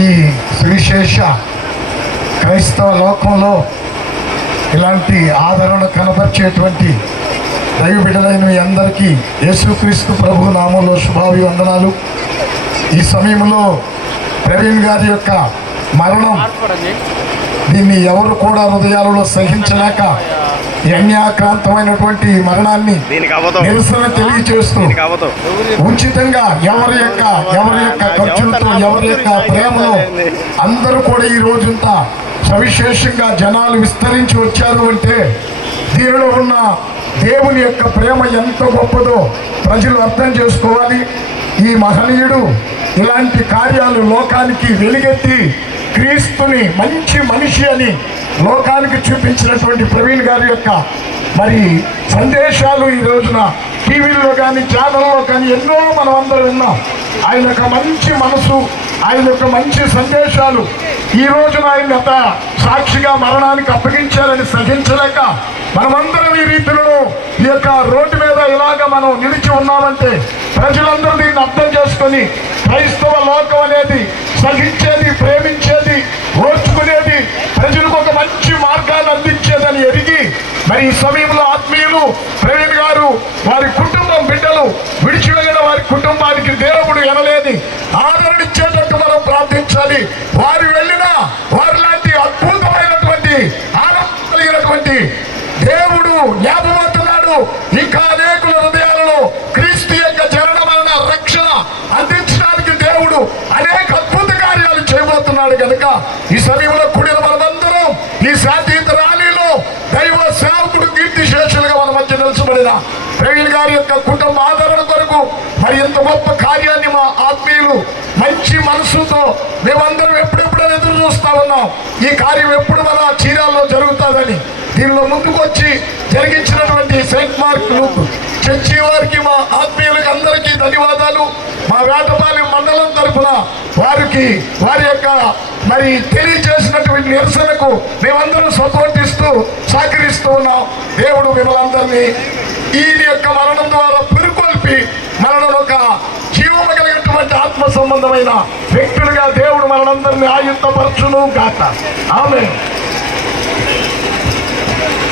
ఈ సువిశేష క్రైస్తవ లోకంలో ఇలాంటి ఆదరణ కనపరిచేటువంటి దైవ బిడ్డలైన మీ అందరికీ యేసుక్రీస్తు ప్రభు నామంలో శుభాభివందనాలు. ఈ సమయంలో ప్రవీణ్ గారి యొక్క మరణం, దీన్ని ఎవరు కూడా హృదయాలలో సహించలేక అన్యాక్రాంతమైనటువంటి మరణాన్ని నిరసన తెలియజేస్తూ ఉచితంగా ఎవరి యొక్క ఖర్చులతో, ఎవరి యొక్క ప్రేమలో అందరూ కూడా ఈ రోజంతా సవిశేషంగా జనాలు విస్తరించి వచ్చారు అంటే దీనిలో ఉన్న దేవుని యొక్క ప్రేమ ఎంత గొప్పదో ప్రజలు అర్థం చేసుకోవాలి. ఈ మహనీయుడు ఇలాంటి కార్యాలు లోకానికి వెలుగెత్తి క్రీస్తుని మంచి మనిషి అని లోకానికి చూపించినటువంటి ప్రవీణ్ గారి యొక్క మరి సందేశాలు ఈ రోజున టీవీల్లో కానీ ఛానల్లో కానీ ఎన్నో మనం అందరం విన్నాం. ఆయన యొక్క మంచి మనసు, ఆయన యొక్క మంచి సందేశాలు ఈ రోజున ఆయన సాక్షిగా మరణానికి అప్పగించారని సహించలేక మనమందరం ఈ రీతిలో ఈ యొక్క రోడ్డు మీద ఇలాగ మనం నిలిచి ఉన్నామంటే ప్రజలందరూ దీన్ని అర్థం చేసుకొని క్రైస్తవ లోకం అనేది సహించేది, ప్రేమించేది, ఓర్చుకునేది, ప్రజలకు ఒక మంచి మార్గాన్ని అందించేదని ఎరిగి మరి ఈ సమయంలో ఆత్మీయులు ప్రవీణ్ గారు వారి కుటుంబం బిడ్డలు విడిచి వెళ్ళిన వారి కుటుంబానికి దేవుడు ఎనలేని ఆదరణ ఇచ్చేటట్టు మనం ప్రార్థించాలి. వారు వెళ్ళినా వారి లాంటి అద్భుతమైనటువంటి ఆనందం కలిగినటువంటి దేవుడు జ్ఞాపకమవుతున్నాడు. ఇంకా అనేకుల హృదయాలలో క్రీస్తు యొక్క జనన మరణ రక్షణ అందించడానికి దేవుడు అనేక అద్భుత కార్యాలు చేయబోతున్నాడు కనుక ఈ సమయంలో కూడిన మనమందరం ఈ శాంతియుత ర్యాలీలో దైవ సేవకుడు కీర్తిశేషులుగా మన మధ్య నిలిచబడిన ప్రవీణ్ గారి యొక్క కుటుంబ ఆదరణ కొరకు మరి ఇంత గొప్ప కార్యాన్ని మా ఆత్మీయులు మంచి మనసుతో మేమందరం ఎప్పుడెప్పుడో ఎదురు చూస్తా ఉన్నాం. ఈ కార్యం ఎప్పుడు మన చీరాల్లో జరుగుతుందని దీనిలో ముందుకు వచ్చి జరిగించినటువంటి సెయింట్ మార్క్ లూప్ చర్చి వారికి, మా ఆత్మీయులకి అందరికీ ధన్యవాదాలు. మా వేటపాలెం మండలం తరఫున వారికి వారి యొక్క మరి తెలియజేసినటువంటి నిరసనకు మేమందరం సపోర్ట్ ఇస్తూ సహకరిస్తూ ఉన్నాం. దేవుడు మిమ్మల్ని ఈయన యొక్క మరణం ద్వారా పురుకొల్పి మరణం ఒక జీవము కలిగినటువంటి ఆత్మ సంబంధమైన వ్యక్తులుగా దేవుడు మనందరినీ ఆయుత్తపరచును గాక. ఆమేన్.